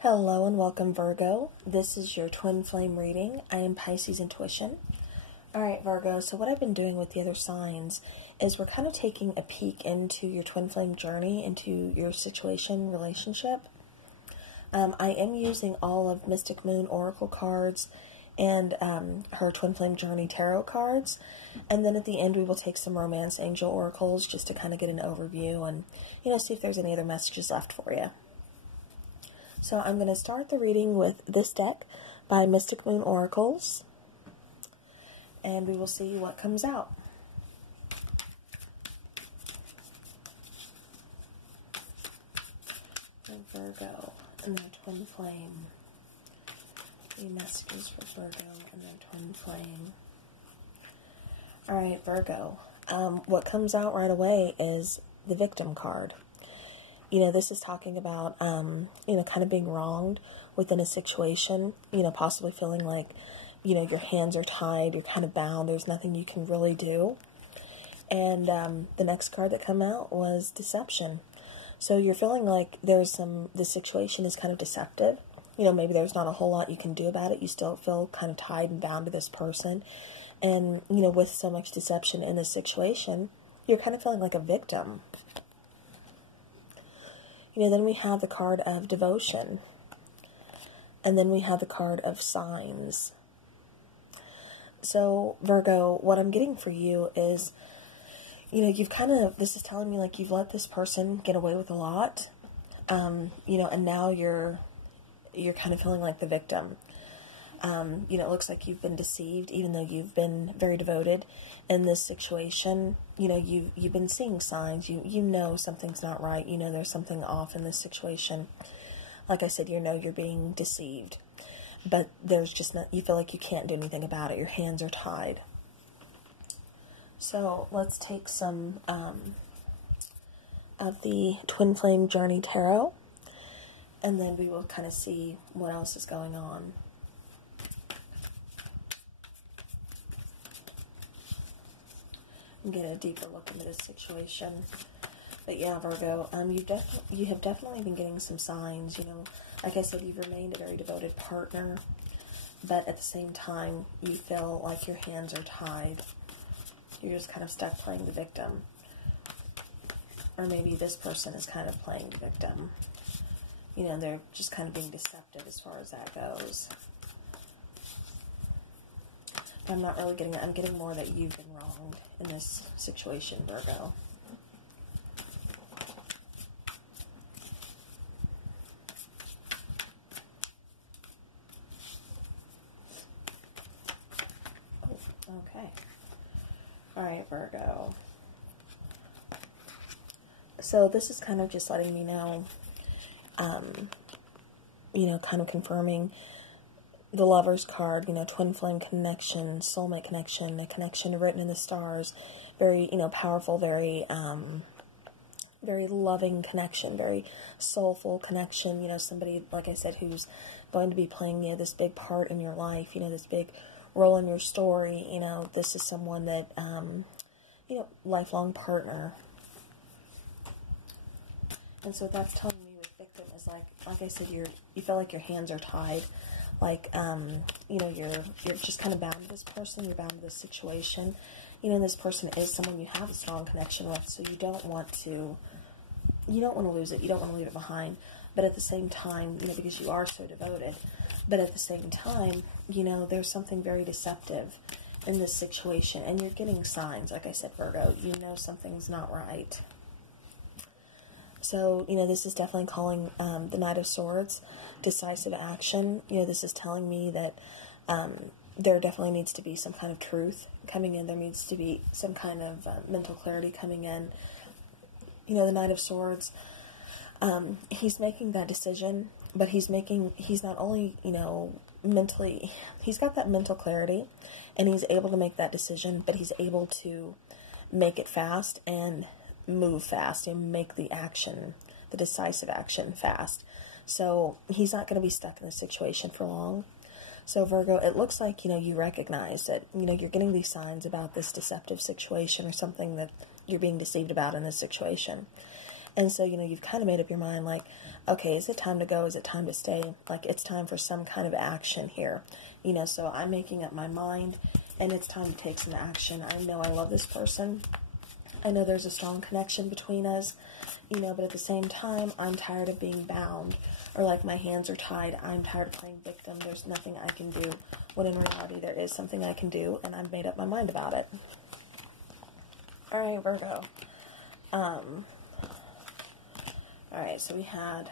Hello and welcome, Virgo. This is your twin flame reading. I am Pisces Intuition. Alright, Virgo, so what I've been doing with the other signs is we're kind of taking a peek into your twin flame journey, into your situation, relationship. I am using all of Mystic Moon Oracle cards and her Twin Flame Journey Tarot cards. And then at the end we will take some Romance Angel Oracles just to kind of get an overview and, see if there's any other messages left for you. So I'm going to start the reading with this deck by Mystic Moon Oracles, and we will see what comes out. And Virgo and their twin flame. The messages for Virgo and their twin flame. Alright, Virgo. What comes out right away is the victim card. This is talking about, kind of being wronged within a situation, possibly feeling like, your hands are tied, you're kind of bound, there's nothing you can really do. And the next card that came out was deception. So you're feeling like the situation is kind of deceptive. Maybe there's not a whole lot you can do about it. You still feel kind of tied and bound to this person. And, with so much deception in this situation, you're kind of feeling like a victim. Then we have the card of devotion. And then we have the card of signs. So, Virgo, what I'm getting for you is, this is telling me like you've let this person get away with a lot. And now you're kind of feeling like the victim. It looks like you've been deceived, even though you've been very devoted in this situation. You've been seeing signs. You know something's not right. There's something off in this situation. Like I said, you're being deceived. But there's just not, you feel like you can't do anything about it. Your hands are tied. So let's take some of the Twin Flame Journey Tarot. And then we will kind of see what else is going on. Get a deeper look into this situation. But yeah, Virgo, you have definitely been getting some signs. Like I said, you've remained a very devoted partner, but at the same time you feel like your hands are tied. You're just kind of stuck playing the victim. Or maybe this person is kind of playing the victim. They're just kind of being deceptive as far as that goes. I'm not really getting it. I'm getting more that you've been wronged in this situation, Virgo. Oh, okay. Alright, Virgo. So this is kind of just letting me know, kind of confirming the Lover's card, twin flame connection, soulmate connection, a connection written in the stars, very, powerful, very, very loving connection, very soulful connection, somebody, like I said, who's going to be playing, this big part in your life, this big role in your story, this is someone that, lifelong partner. And so that's telling me with victim is like I said, you feel like your hands are tied. Like, you're just kind of bound to this person, you're bound to this situation. This person is someone you have a strong connection with, so you don't want to lose it, you don't want to leave it behind. But at the same time, because you are so devoted, but at the same time, there's something very deceptive in this situation, and you're getting signs, like I said, Virgo, something's not right. So, this is definitely calling the Knight of Swords decisive action. This is telling me that there definitely needs to be some kind of truth coming in. There needs to be some kind of mental clarity coming in. The Knight of Swords, he's making that decision, but he's not only, mentally, he's got that mental clarity, and he's able to make that decision, but he's able to make it fast and move fast and make the action, the decisive action, fast. So he's not going to be stuck in this situation for long. So Virgo, it looks like, you recognize that, you're getting these signs about this deceptive situation or something that you're being deceived about in this situation. And so, you've kind of made up your mind, like, okay, is it time to go? Is it time to stay? Like, it's time for some kind of action here. So I'm making up my mind, and it's time to take some action. I know I love this person. I know there's a strong connection between us, but at the same time, I'm tired of being bound, or like my hands are tied. I'm tired of playing victim. There's nothing I can do, when in reality there is something I can do, and I've made up my mind about it. All right, Virgo. All right, so we had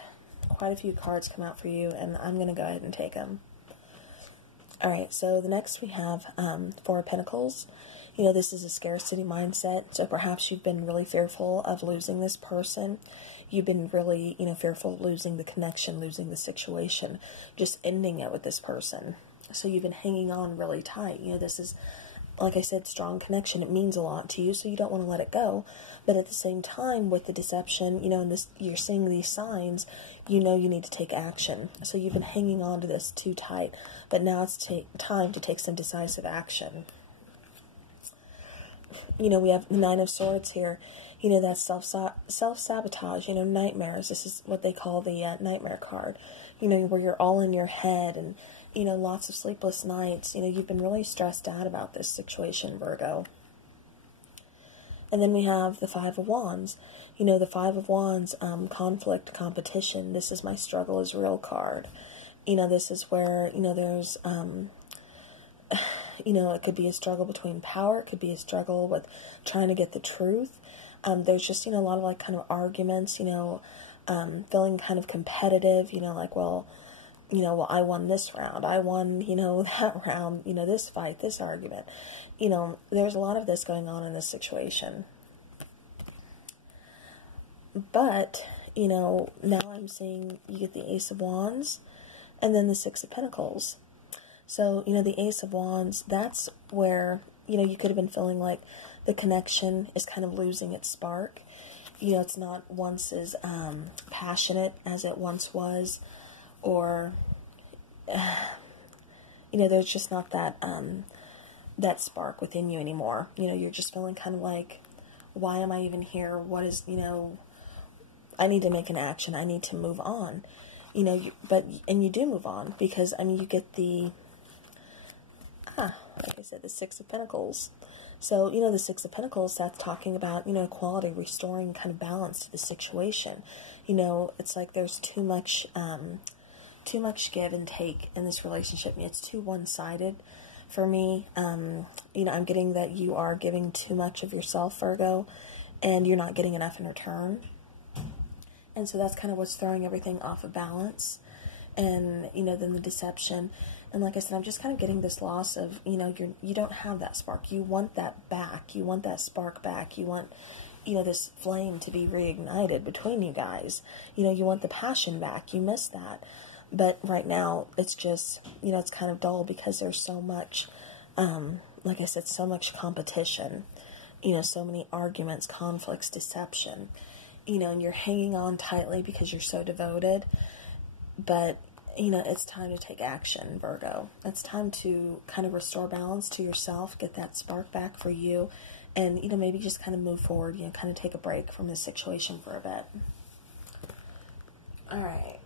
quite a few cards come out for you, and I'm going to go ahead and take them. All right, so the next we have Four of Pentacles. This is a scarcity mindset, so perhaps you've been really fearful of losing this person. You've been really, fearful of losing the connection, losing the situation, just ending it with this person. So you've been hanging on really tight. This is, like I said, strong connection. It means a lot to you, so you don't want to let it go. But at the same time, with the deception, and this, you're seeing these signs, you need to take action. So you've been hanging on to this too tight, but now it's time to take some decisive action. We have the Nine of Swords here. That's self-sabotage, nightmares. This is what they call the nightmare card, where you're all in your head and, lots of sleepless nights. You've been really stressed out about this situation, Virgo. And then we have the Five of Wands. The Five of Wands, conflict, competition. This is my struggle is real card. This is where, there's, it could be a struggle between power. It could be a struggle with trying to get the truth. There's just, a lot of like kind of arguments, feeling kind of competitive, like, well, I won this round. I won, that round, this fight, this argument. There's a lot of this going on in this situation. But, now I'm seeing you get the Ace of Wands and then the Six of Pentacles. So, the Ace of Wands, that's where, you could have been feeling like the connection is kind of losing its spark. It's not once as passionate as it once was, or, there's just not that, that spark within you anymore. You're just feeling kind of like, why am I even here? What is, I need to make an action. I need to move on. And you do move on, because, you get the, like I said, the Six of Pentacles. So, the Six of Pentacles, that's talking about, equality, restoring kind of balance to the situation. It's like there's too much give and take in this relationship. It's too one-sided for me. I'm getting that you are giving too much of yourself, Virgo, and you're not getting enough in return. And so that's kind of what's throwing everything off of balance. And, then the deception. And like I said, I'm just kind of getting this loss of, you don't have that spark. You want that back. You want that spark back. You want, this flame to be reignited between you guys. You want the passion back. You miss that. But right now, it's just, it's kind of dull because there's so much, like I said, so much competition. So many arguments, conflicts, deception. And you're hanging on tightly because you're so devoted. But, it's time to take action, Virgo. It's time to kind of restore balance to yourself, get that spark back for you, and, maybe just kind of move forward, kind of take a break from this situation for a bit. All right.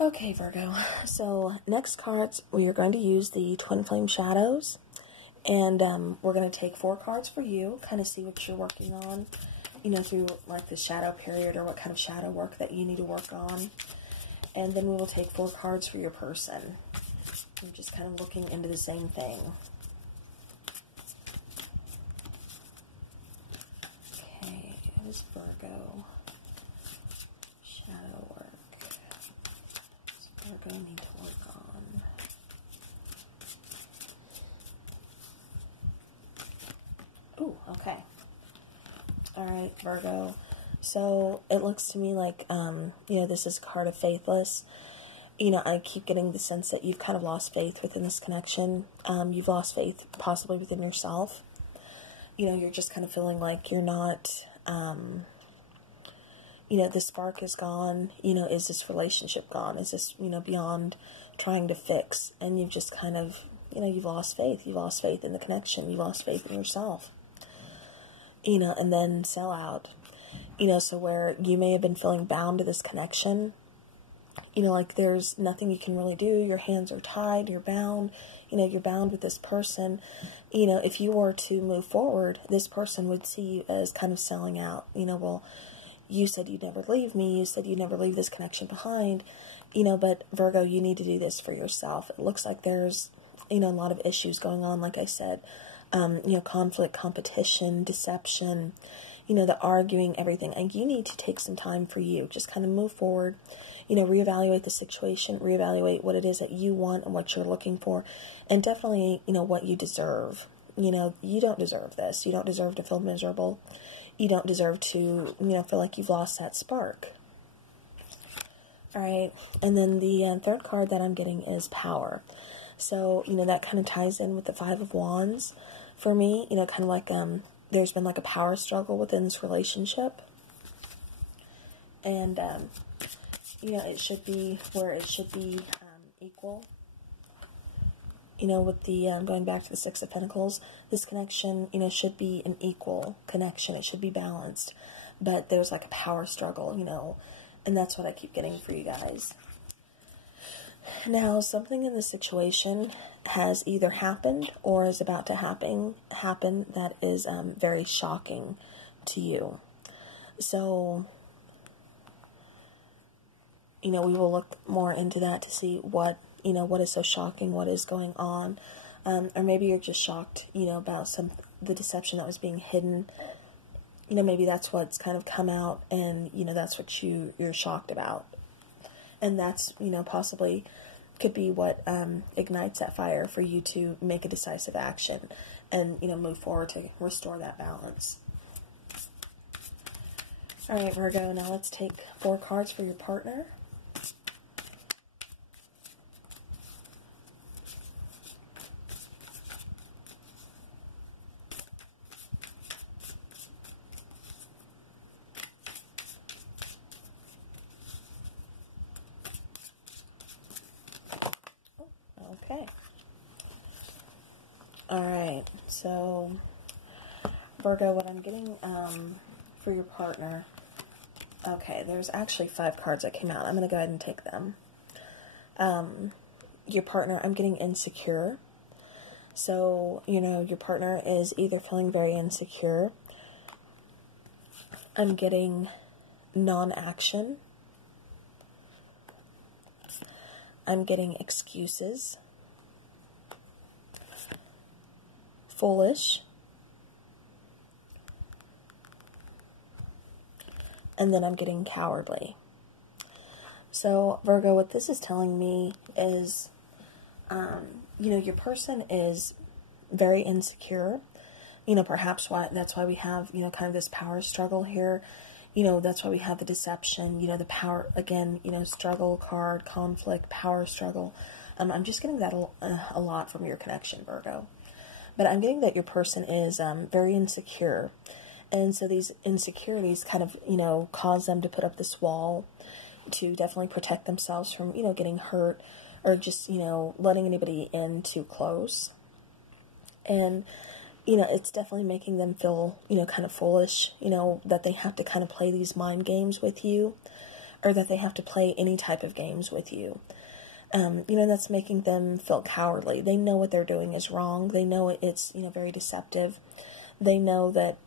Okay, Virgo. So, next cards, we are going to use the Twin Flame Shadows, and we're going to take 4 cards for you, kind of see what you're working on, through like the shadow period, or what kind of shadow work that you need to work on. And then we will take 4 cards for your person. I'm just kind of looking into the same thing. Okay, it was Virgo. Shadow work. What's Virgo need to work on? Ooh, okay. Alright, Virgo. So, it looks to me like, this is a card of faithless. I keep getting the sense that you've kind of lost faith within this connection. You've lost faith possibly within yourself. You're just kind of feeling like you're not, the spark is gone. Is this relationship gone? Is this, beyond trying to fix? And you've just kind of, you've lost faith. You've lost faith in the connection. You've lost faith in yourself. and then sell out. So where you may have been feeling bound to this connection, like there's nothing you can really do. Your hands are tied, you're bound, you're bound with this person. If you were to move forward, this person would see you as kind of selling out. Well, you said you'd never leave me, you said you'd never leave this connection behind, but Virgo, you need to do this for yourself. It looks like there's, a lot of issues going on, like I said, conflict, competition, deception, the arguing, everything. And you need to take some time for you. Just kind of move forward, reevaluate the situation, reevaluate what it is that you want and what you're looking for, and definitely, what you deserve. You don't deserve this. You don't deserve to feel miserable. You don't deserve to, feel like you've lost that spark. All right. And then the third card that I'm getting is power. So, that kind of ties in with the Five of Wands for me, kind of like, there's been like a power struggle within this relationship. And, it should be where it should be equal. With the, going back to the Six of Pentacles, this connection, should be an equal connection. It should be balanced. But there's like a power struggle, and that's what I keep getting for you guys. Now, something in the situation has either happened or is about to happen that is very shocking to you. So, we will look more into that to see what is so shocking, what is going on. Or maybe you're just shocked, about the deception that was being hidden. Maybe that's what's kind of come out, and, that's what you're shocked about. And that's, possibly could be what ignites that fire for you to make a decisive action and, move forward to restore that balance. All right, Virgo, now let's take 4 cards for your partner. Okay. Alright, so Virgo, what I'm getting for your partner, okay, there's actually 5 cards that came out. I'm going to go ahead and take them. Your partner, I'm getting insecure. So, your partner is either feeling very insecure. I'm getting non-action. I'm getting excuses. Foolish. And then I'm getting cowardly. So, Virgo, what this is telling me is, your person is very insecure. Perhaps that's why we have, kind of this power struggle here. That's why we have the deception, the power, again, struggle card, conflict, power struggle. I'm just getting that a lot from your connection, Virgo. But I'm getting that your person is very insecure. And so these insecurities kind of, cause them to put up this wall to definitely protect themselves from, getting hurt or just, letting anybody in too close. And, it's definitely making them feel, kind of foolish, that they have to kind of play these mind games with you, or that they have to play any type of games with you. That's making them feel cowardly. They know what they're doing is wrong. They know it's, very deceptive. They know that,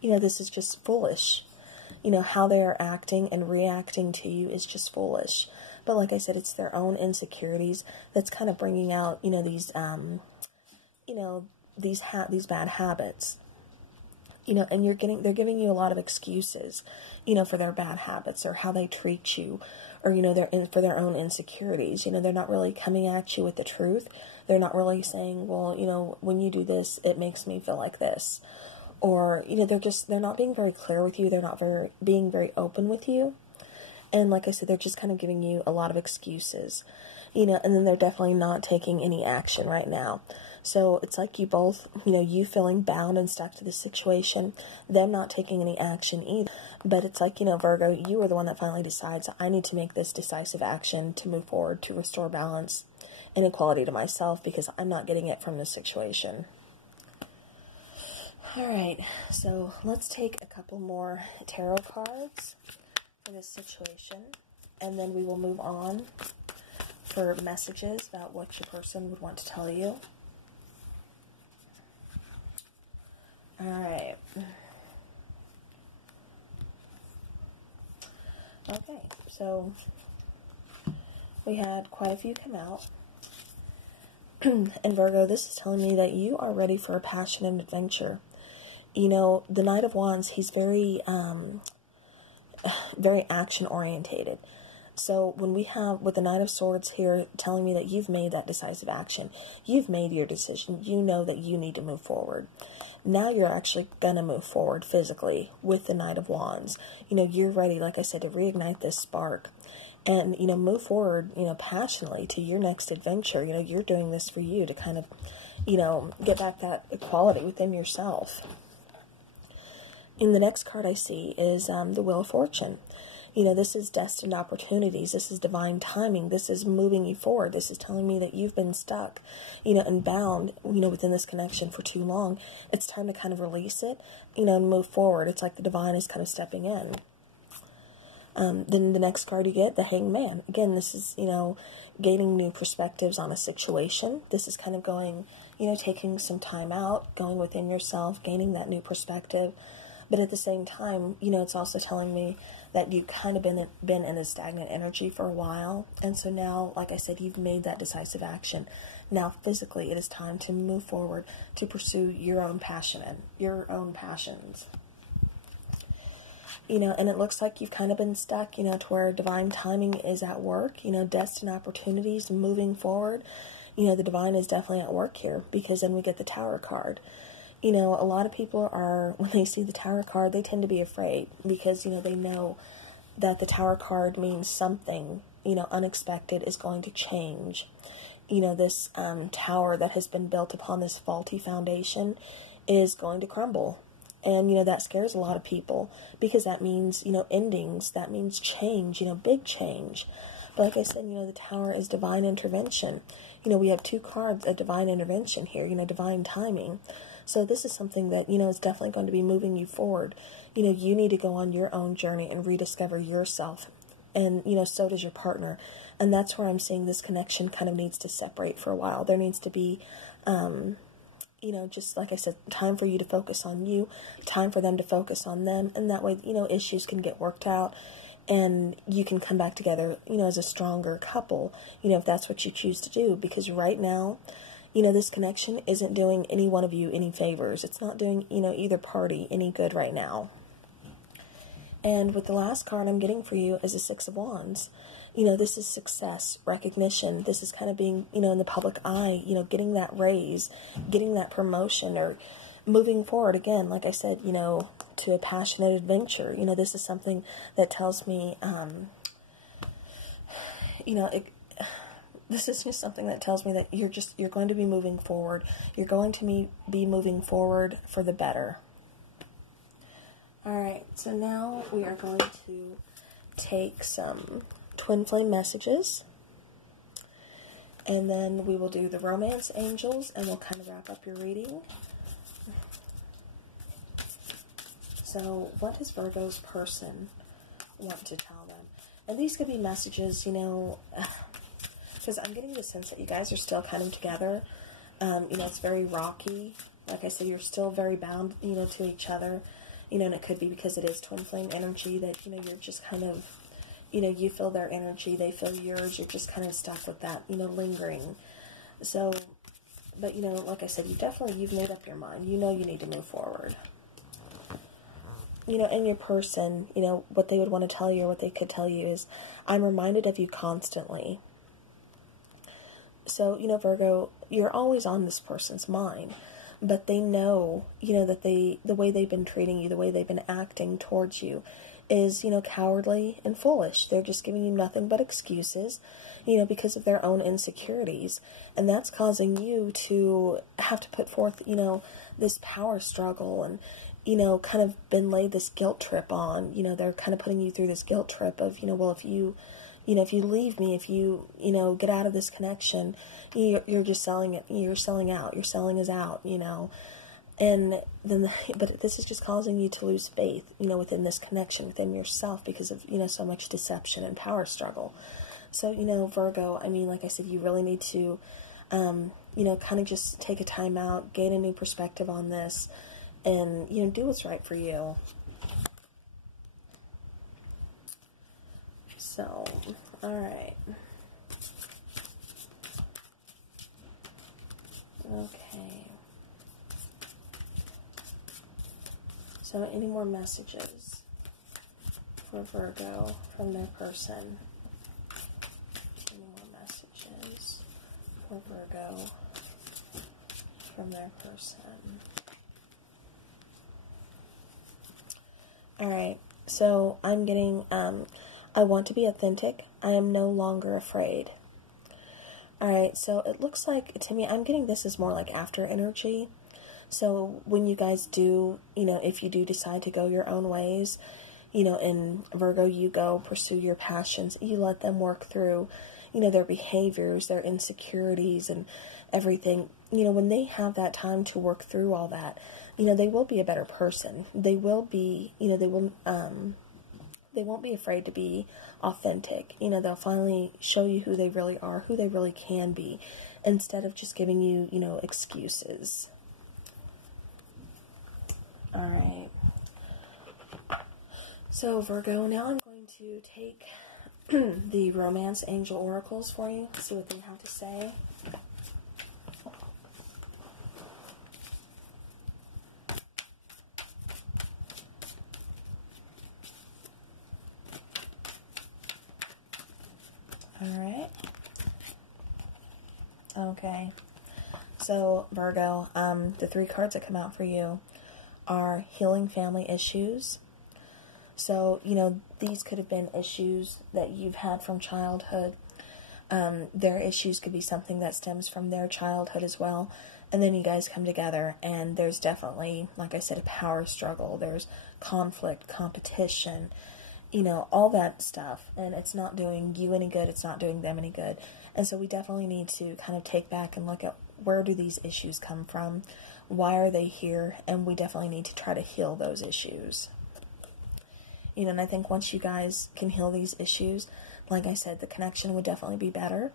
this is just foolish. How they're acting and reacting to you is just foolish. But like I said, it's their own insecurities that's kind of bringing out, these, these bad habits. And they're giving you a lot of excuses, for their bad habits or how they treat you, or, for their own insecurities. They're not really coming at you with the truth. They're not really saying, well, when you do this, it makes me feel like this. Or, they're not being very clear with you. They're not being very open with you. And like I said, they're just kind of giving you a lot of excuses, and then they're definitely not taking any action right now. So it's like you both, you feeling bound and stuck to the situation, them not taking any action either. But it's like, Virgo, you are the one that finally decides, I need to make this decisive action to move forward, to restore balance and equality to myself, because I'm not getting it from this situation. Alright, so let's take a couple more tarot cards for this situation, and then we will move on for messages about what your person would want to tell you. Alright. Okay, so we had quite a few come out. And Virgo, this is telling me that you are ready for a passion and adventure. You know, the Knight of Wands, he's very, very action-orientated. So when we have, with the Knight of Swords here telling me that you've made that decisive action, you've made your decision, you know that you need to move forward. Now you're actually going to move forward physically with the Knight of Wands. You know, you're ready, like I said, to reignite this spark. And, you know, move forward, you know, passionately to your next adventure. You know, you're doing this for you to kind of, you know, get back that equality within yourself. And the next card I see is the Wheel of Fortune. You know, this is destined opportunities. This is divine timing. This is moving you forward. This is telling me that you've been stuck, you know, and bound, you know, within this connection for too long. It's time to kind of release it, you know, and move forward. It's like the divine is kind of stepping in. Then the next card you get, the Hanged Man. Again, this is, you know, gaining new perspectives on a situation. This is kind of going, you know, taking some time out, going within yourself, gaining that new perspective. But at the same time, you know, it's also telling me that you've kind of been in a stagnant energy for a while. And so now, like I said, you've made that decisive action. Now, physically, it is time to move forward to pursue your own passion and your own passions. You know, and it looks like you've kind of been stuck, you know, to where divine timing is at work, you know, destined opportunities moving forward. You know, the divine is definitely at work here, because then we get the Tower card. You know, a lot of people are, when they see the Tower card, they tend to be afraid because, you know, they know that the Tower card means something, you know, unexpected is going to change. You know, this tower that has been built upon this faulty foundation is going to crumble. And, you know, that scares a lot of people because that means, you know, endings. That means change, you know, big change. But like I said, you know, the Tower is divine intervention. You know, we have two cards of divine intervention here, you know, divine timing. So this is something that, you know, is definitely going to be moving you forward. You know, you need to go on your own journey and rediscover yourself. And, you know, so does your partner. And that's where I'm seeing this connection kind of needs to separate for a while. There needs to be, you know, just like I said, time for you to focus on you, time for them to focus on them. And that way, you know, issues can get worked out and you can come back together, you know, as a stronger couple, you know, if that's what you choose to do. Because right now, you know, this connection isn't doing any one of you any favors. It's not doing, you know, either party any good right now. And with the last card I'm getting for you is the Six of Wands. You know, this is success, recognition. This is kind of being, you know, in the public eye, you know, getting that raise, getting that promotion, or moving forward again, like I said, you know, to a passionate adventure. You know, this is something that tells me, you know, this is just something that tells me that you're going to be moving forward. You're going to be moving forward for the better. Alright, so now we are going to take some twin flame messages. And then we will do the romance angels, and we'll kind of wrap up your reading. So, what does Virgo's person want to tell them? And these could be messages, you know, because I'm getting the sense that you guys are still kind of together. You know, it's very rocky. Like I said, you're still very bound, you know, to each other. You know, and it could be because it is twin flame energy that, you know, you're just kind of, you know, you feel their energy, they feel yours. You're just kind of stuck with that, you know, lingering. So, but, you know, like I said, you've made up your mind. You know you need to move forward. You know, and your person, you know, what they would want to tell you or what they could tell you is, I'm reminded of you constantly. So, you know, Virgo, you're always on this person's mind. But they know, you know, that the way they've been treating you, the way they've been acting towards you is, you know, cowardly and foolish. They're just giving you nothing but excuses, you know, because of their own insecurities. And that's causing you to have to put forth, you know, this power struggle and, you know, kind of been laid this guilt trip on. You know, they're kind of putting you through this guilt trip of, you know, well, if you leave me, if you know, get out of this connection, you're just selling it. You're selling out. Your selling is out, you know. And then, but this is just causing you to lose faith, within this connection, within yourself, because of, so much deception and power struggle. So, Virgo, I mean, like I said, you really need to, kind of just take a time out, gain a new perspective on this, and, do what's right for you. So, all right. Okay. So, any more messages for Virgo from their person? Any more messages for Virgo from their person? Alright, so I'm getting, I want to be authentic. I am no longer afraid. Alright, so it looks like, to me, I'm getting this as more like after energy. So when you guys do, if you do decide to go your own ways, in Virgo, you go pursue your passions. You let them work through, their behaviors, their insecurities, and everything. When they have that time to work through all that, they will be a better person. They will be, they won't be afraid to be authentic. They'll finally show you who they really are, who they really can be, instead of just giving you, excuses. Alright. So, Virgo, now I'm going to take the Romance Angel Oracles for you, see what they have to say. Alright. Okay. So, Virgo, the 3 cards that come out for you are healing family issues. So, these could have been issues that you've had from childhood. Their issues could be something that stems from their childhood as well. And then you guys come together, and there's definitely, like I said, a power struggle. There's conflict, competition, all that stuff. And it's not doing you any good. It's not doing them any good. And so we definitely need to kind of take back and look at, where do these issues come from? Why are they here? And we definitely need to try to heal those issues. And I think once you guys can heal these issues, like I said, the connection would definitely be better.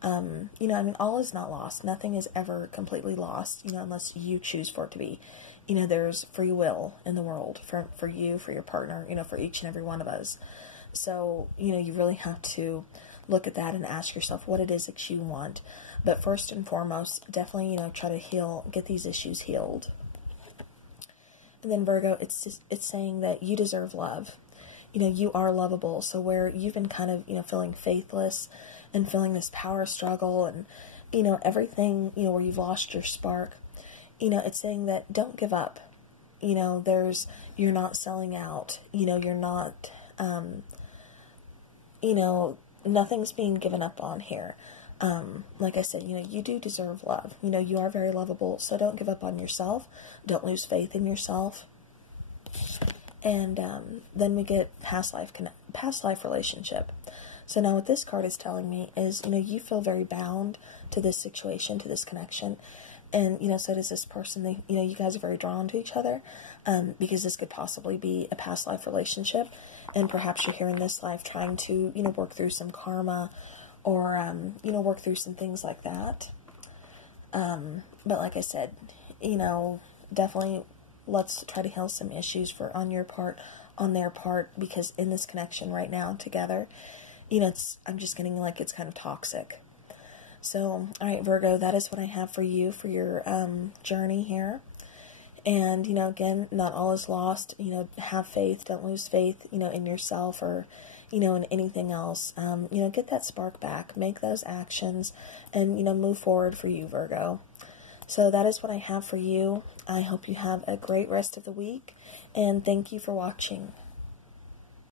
I mean, all is not lost. Nothing is ever completely lost, unless you choose for it to be. There's free will in the world for you, for your partner, for each and every one of us. So, you really have to look at that and ask yourself what it is that you want. But first and foremost, definitely, try to get these issues healed. And then Virgo, it's saying that you deserve love. You are lovable. So where you've been kind of, feeling faithless and feeling this power struggle and, everything, where you've lost your spark, it's saying that don't give up. You're not selling out. You're not, nothing's being given up on here. Like I said, you do deserve love. You are very lovable, so don't give up on yourself. Don't lose faith in yourself. And then we get past life relationship. So now what this card is telling me is, you feel very bound to this situation, to this connection. And, so does this person. You guys are very drawn to each other, because this could possibly be a past life relationship. And perhaps you're here in this life trying to, work through some karma, or, work through some things like that. But like I said, definitely let's try to heal some issues on your part, on their part, because in this connection right now together, I'm just getting like it's kind of toxic. So, alright, Virgo, that is what I have for you for your journey here. And, again, not all is lost. Have faith. Don't lose faith, in yourself or, in anything else. Get that spark back. Make those actions and, move forward for you, Virgo. So that is what I have for you. I hope you have a great rest of the week. And thank you for watching.